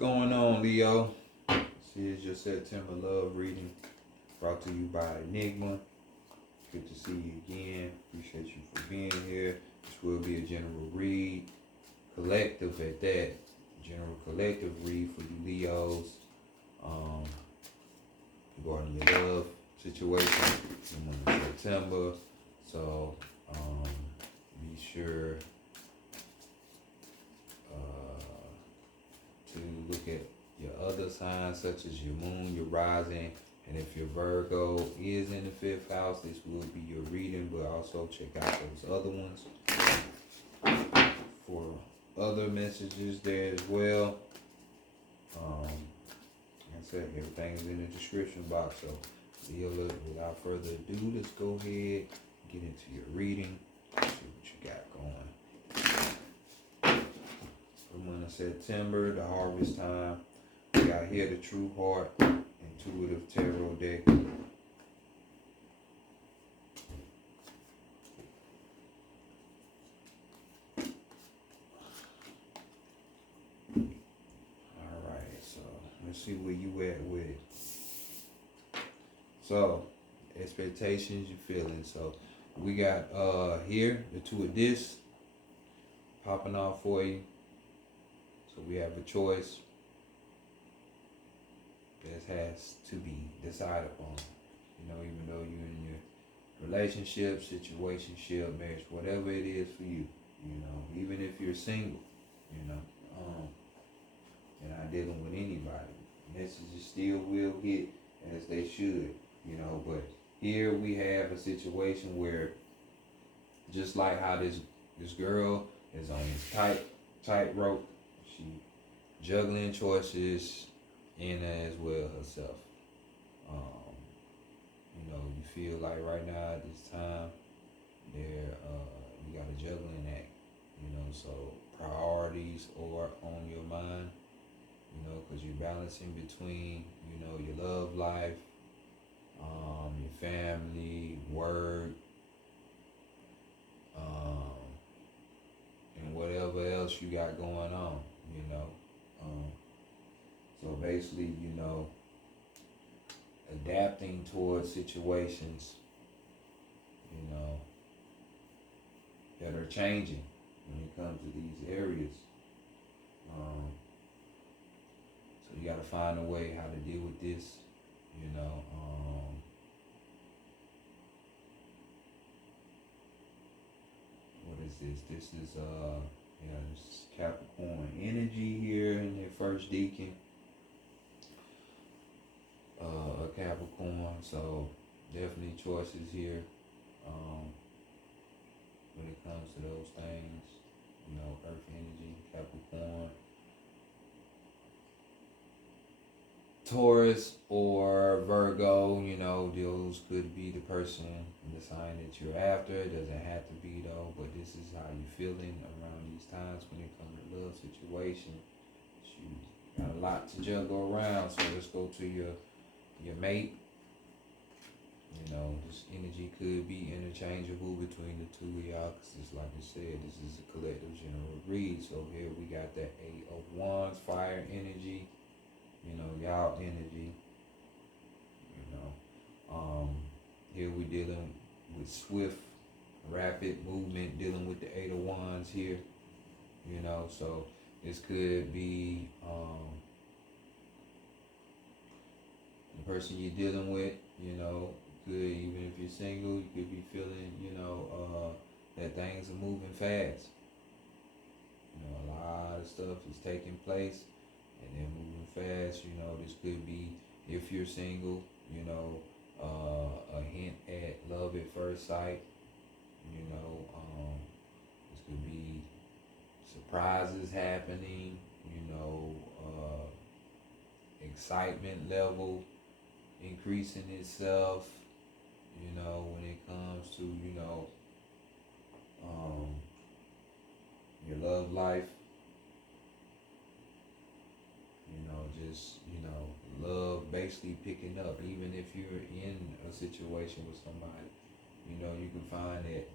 going on, Leo? This is your September love reading brought to you by Enigma. Good to see you again. Appreciate you for being here. This will be a general read, collective at that. General collective read for you Leos. Regarding your love situation in the month of September. So be sure to look at your other signs such as your moon, your rising, and if your Virgo is in the fifth house, this will be your reading, but also check out those other ones for other messages there as well. Like I said, everything is in the description box, so Leo, without further ado, let's go ahead and get into your reading, see what you got going. For the month of September, the harvest time, we got here the True Heart, Intuitive Tarot deck. Alright, so let's see where you at with it. So, expectations, you're feeling. So, we got here the Two of Discs popping off for you. So, we have a choice that has to be decided upon. You know, even though you're in your relationship, situationship, marriage, whatever it is for you. You know, even if you're single, you know, and not dealing with anybody, messages still will hit as they should. You know, but here we have a situation where, just like how this girl is on this tightrope, she juggling choices in as well herself. You know, you feel like right now at this time, there you got a juggling act. You know, so priorities are on your mind. You know, because you're balancing between, you know, your love life, your family, work, and whatever else you got going on, you know. So basically, you know, adapting towards situations, you know, that are changing when it comes to these areas. So you got to find a way how to deal with this, you know. What is this? This is this is Capricorn energy here in their first decan. A Capricorn, so definitely choices here when it comes to those things. You know, Earth energy, Capricorn, Taurus or Virgo, you know, those could be the person in the sign that you're after. It doesn't have to be though, but this is how you're feeling around these times when it comes to love situation. You got a lot to juggle around, so let's go to your mate. You know, this energy could be interchangeable between the two of y'all, because it's like I said, this is a collective general read. So here we got that Eight of Wands, fire energy. You know, y'all energy, you know. Here we dealing with swift, rapid movement, dealing with the Eight of Wands here, you know. So this could be the person you're dealing with, you know. Could, even if you're single, you could be feeling, you know, that things are moving fast. You know, a lot of stuff is taking place and they're moving fast. You know, this could be, if you're single, you know, a hint at love at first sight. You know, this could be surprises happening. You know, excitement level increasing itself. You know, when it comes to, you know, your love life. You know, just, you know, love basically picking up. Even if you're in a situation with somebody, you know, you can find that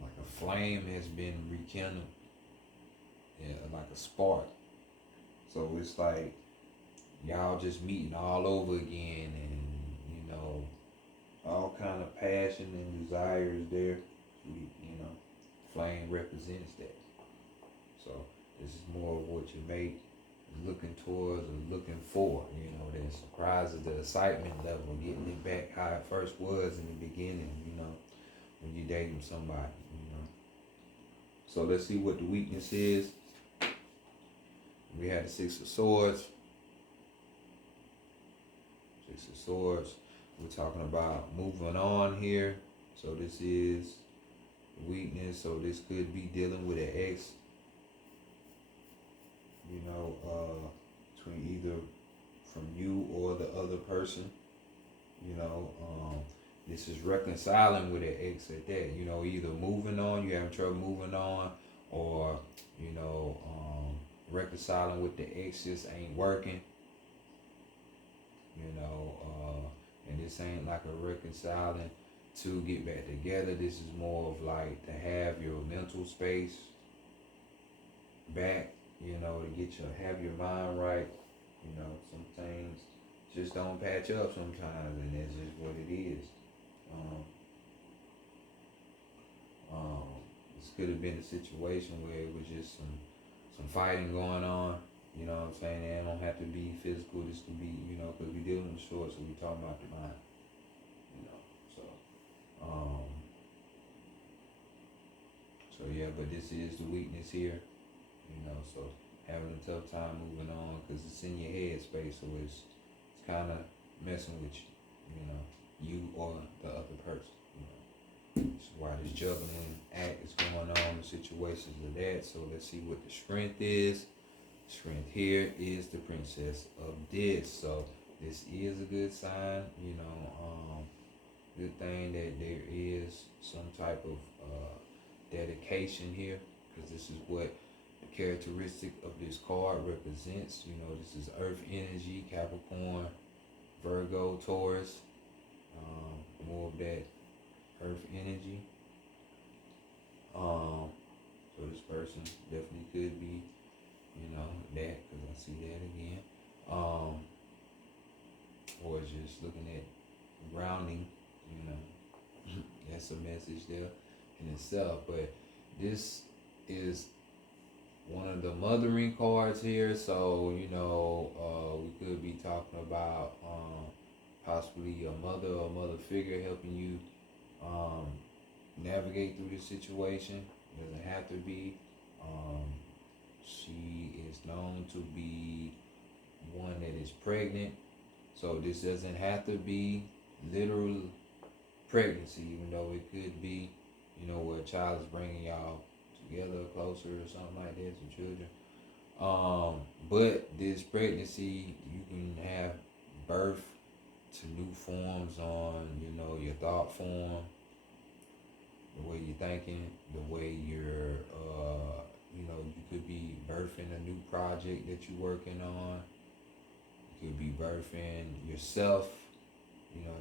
like a flame has been rekindled, yeah, like a spark. So it's like y'all just meeting all over again, and all kind of passion and desires there. Flame represents that. So this is more of what your mate is looking towards or looking for. That surprises, the excitement level, getting it back how it first was in the beginning. When you dating somebody. So let's see what the weakness is. We had the Six of Swords. Six of Swords. We're talking about moving on here. So this is weakness. So this could be dealing with an ex. Between either from you or the other person. This is reconciling with an ex at that. Either moving on, you having trouble moving on, or reconciling with the ex just ain't working. And this ain't like a reconciling to get back together. This is more of like to have your mental space back, to have your mind right. Some things just don't patch up sometimes, and that's just what it is. This could have been a situation where it was just some fighting going on. You know what I'm saying? It don't have to be physical. This could be, because we dealing with short, so we talking about the mind. So yeah, but this is the weakness here. So having a tough time moving on because it's in your head space, so it's kind of messing with you. You or the other person. That's why this juggling act is going on in situations of that. So let's see what the strength is. Strength here is the Princess of this. So this is a good sign, good thing that there is some type of dedication here, because this is what the characteristic of this card represents. This is Earth energy, Capricorn, Virgo, Taurus, more of that Earth energy. So this person definitely could be that, because I see that again. Or just looking at grounding, that's a message there in itself. But this is one of the mothering cards here, so we could be talking about possibly a mother or mother figure helping you navigate through this situation. Doesn't have to be. She is known to be one that is pregnant, so this doesn't have to be literal pregnancy, even though it could be, where a child is bringing y'all together closer or something like that, some children. But this pregnancy, you can have birth to new forms on, your thought form, the way you're thinking, the way you're, you could be birthing a new project that you're working on. You could be birthing yourself,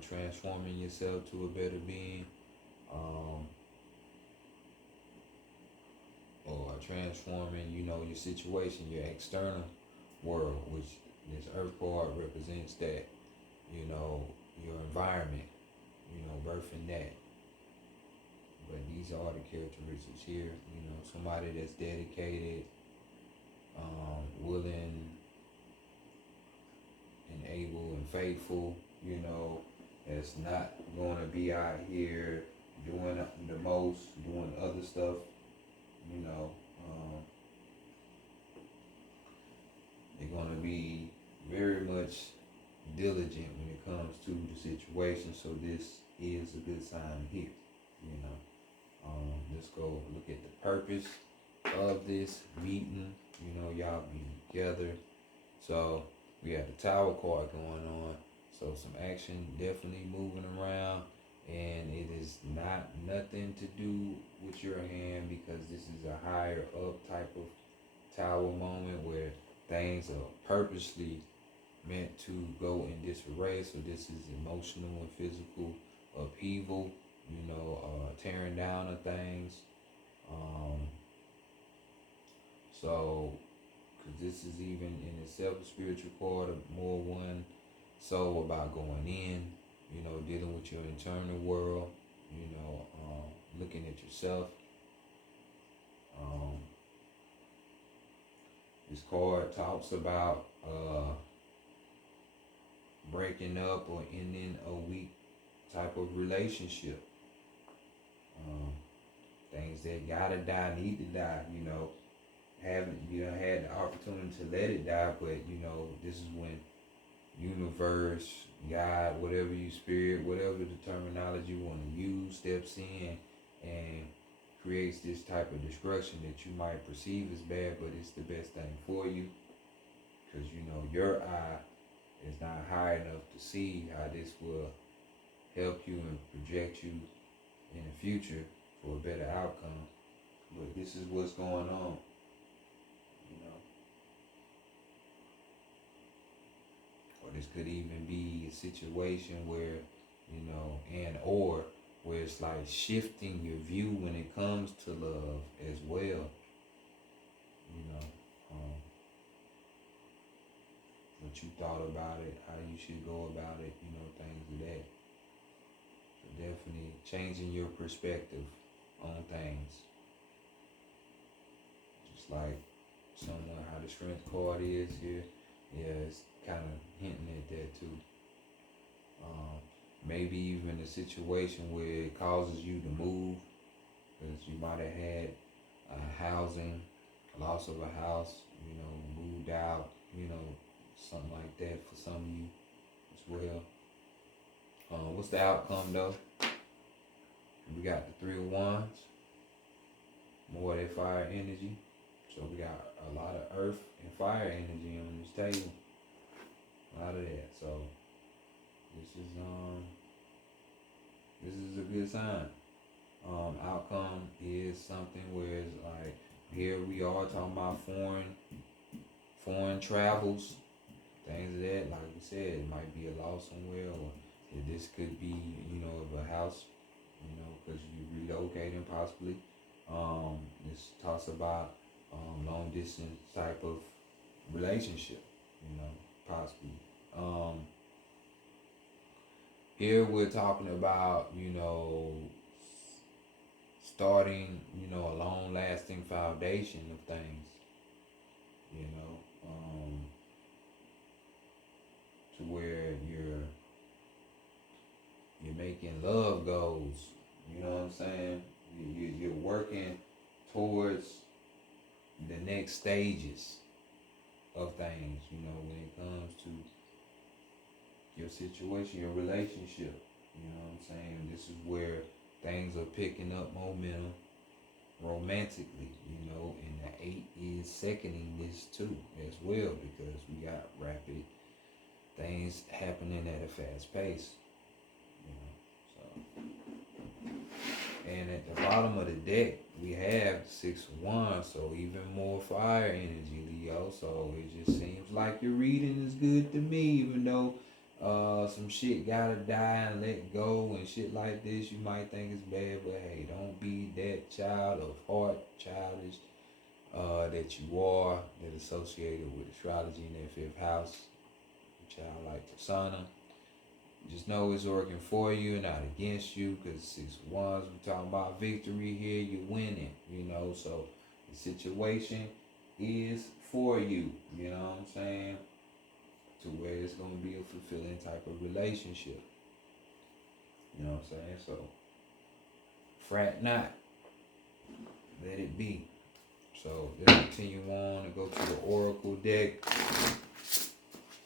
transforming yourself to a better being. Or transforming, your situation, your external world, which this Earth card represents that, your environment, birthing that. But these are the characteristics here, somebody that's dedicated, willing and able and faithful, that's not going to be out here doing the most, doing other stuff, they're going to be very much diligent when it comes to the situation. So this is a good sign here, Let's go look at the purpose of this meeting, y'all being together. So we have the Tower card going on. So some action definitely moving around, and it is not nothing to do with your hand, because this is a higher up type of Tower moment where things are purposely meant to go in disarray. So this is emotional and physical upheaval, tearing down of things. So because this is even in itself a spiritual card, more one. So about going in, dealing with your internal world, looking at yourself. Um, this card talks about breaking up or ending a weak type of relationship. Things that gotta die, need to die, haven't had the opportunity to let it die, but this is when universe, God, whatever you spirit, whatever the terminology you want to use, steps in and creates this type of destruction that you might perceive as bad, but it's the best thing for you, because your eye is not high enough to see how this will help you and project you in the future for a better outcome. But this is what's going on. Or this could even be a situation where, and or where it's like shifting your view when it comes to love as well. What you thought about it, how you should go about it, things of that. So definitely changing your perspective on things. Just like somewhat how the strength card is here. Yeah, it's kind of hinting at that too. Maybe even a situation where it causes you to move, because you might have had housing, loss of a house, moved out, something like that for some of you as well. What's the outcome though? We got the 3 of Wands, more of that fire energy. So we got a lot of earth and fire energy on this table. A lot of that. So this is a good sign. Outcome is something where it's like, here we are talking about foreign travels, things of that. Like we said, it might be a loss somewhere, or this could be, of a house, because you're relocating possibly. This talks about long distance type of relationship, possibly. Here we're talking about, starting, a long lasting foundation of things, to where you're making love goals, you know what I'm saying? You're working towards the next stages of things, when it comes to your situation, your relationship. You know what I'm saying? This is where things are picking up momentum romantically, and the 8 is seconding this too as well, because we got rapid things happening at a fast pace. So, and at the bottom of the deck we have 6 of Wands, so even more fire energy, Leo. So it just seems like your reading is good to me, even though some shit gotta die and let go and shit like this. You might think it's bad, but hey, don't be that child of heart, childish, that you are, that associated with astrology in that 5th house, childlike persona. Just know it's working for you, not against you, because 6 of Wands, we're talking about victory here, you're winning, so the situation is for you, you know what I'm saying? To where it's going to be a fulfilling type of relationship. You know what I'm saying? So, fret not. Let it be. So, let's continue on and go to the Oracle deck.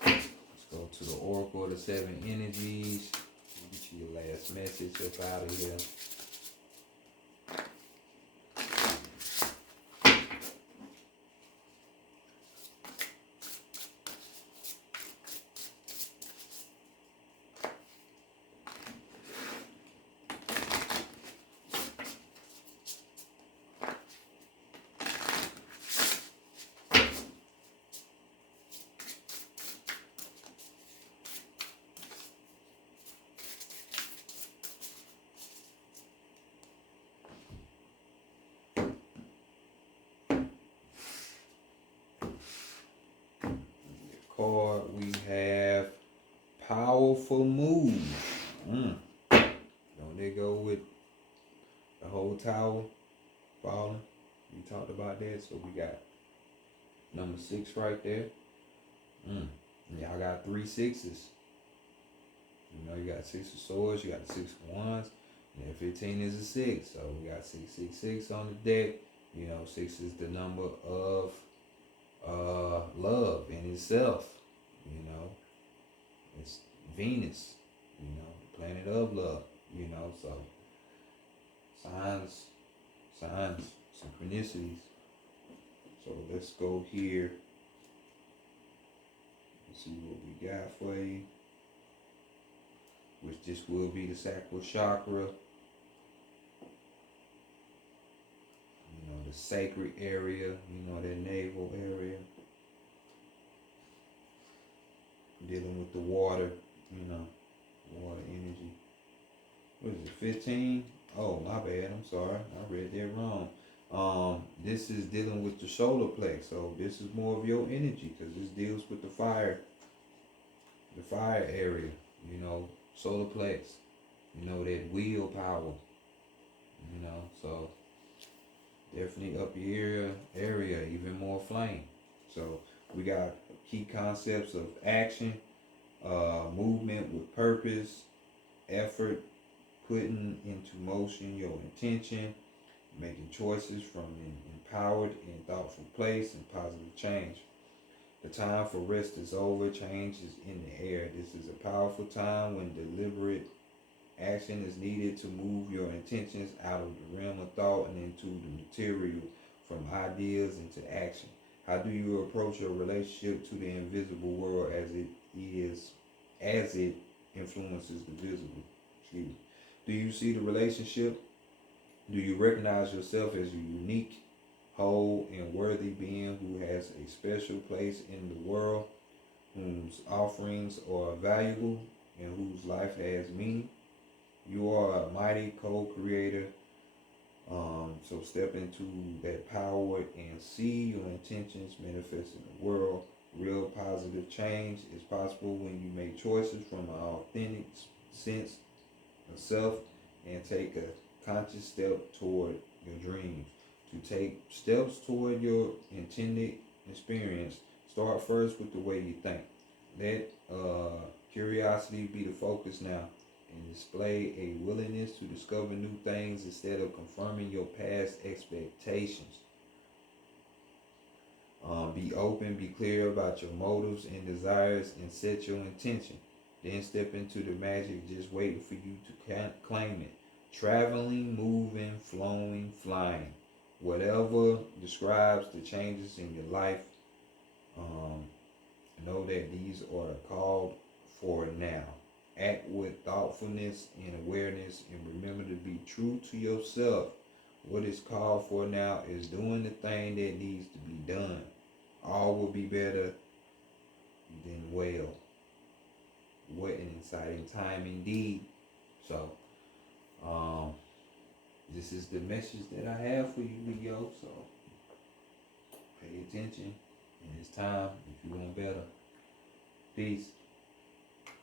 Let's go to the Oracle of the 7 energies. Get you your last message up out of here. card we have powerful move. Don't they go with the whole tower falling? We talked about that, so we got number 6 right there. Y'all got 3 sixes. You know, you got 6 of swords, you got the 6 of wands, and then 15 is a 6. So we got 666 on the deck. You know, 6 is the number of love in itself. You know, it's Venus, you know, the planet of love, you know, so signs, synchronicities. So let's go here. Let's see what we got for you. Which this will be the sacral chakra. You know, the sacred area, you know, that navel area. Dealing with the water, you know, water energy. What is it, 15? Oh, my bad, I'm sorry. I read that wrong. This is dealing with the solar plex, so this is more of your energy because this deals with the fire area, you know, solar plex, you know, that willpower, you know, so definitely up your area, even more flame. So we got key concepts of action, movement with purpose, effort, putting into motion your intention, making choices from an empowered and thoughtful place, and positive change. The time for rest is over, change is in the air. This is a powerful time when deliberate action is needed to move your intentions out of the realm of thought and into the material, from ideas into action. How do you approach your relationship to the invisible world as it influences the visible? Excuse me. Do you see the relationship? Do you recognize yourself as a unique, whole, and worthy being who has a special place in the world, whose offerings are valuable, and whose life has meaning? You are a mighty co-creator. So step into that power and see your intentions manifest in the world. Real positive change is possible when you make choices from an authentic sense of self and take a conscious step toward your dreams. To take steps toward your intended experience, start first with the way you think. Let curiosity be the focus now, and display a willingness to discover new things instead of confirming your past expectations. Be open, be clear about your motives and desires, and set your intention. Then step into the magic just waiting for you to claim it. Traveling, moving, flowing, flying. Whatever describes the changes in your life, know that these are called for now. Act with thoughtfulness and awareness, and remember to be true to yourself. What is called for now is doing the thing that needs to be done. All will be better than well. What an exciting time indeed. So, this is the message that I have for you, Leo. So, pay attention. And it's time if you want better. Peace.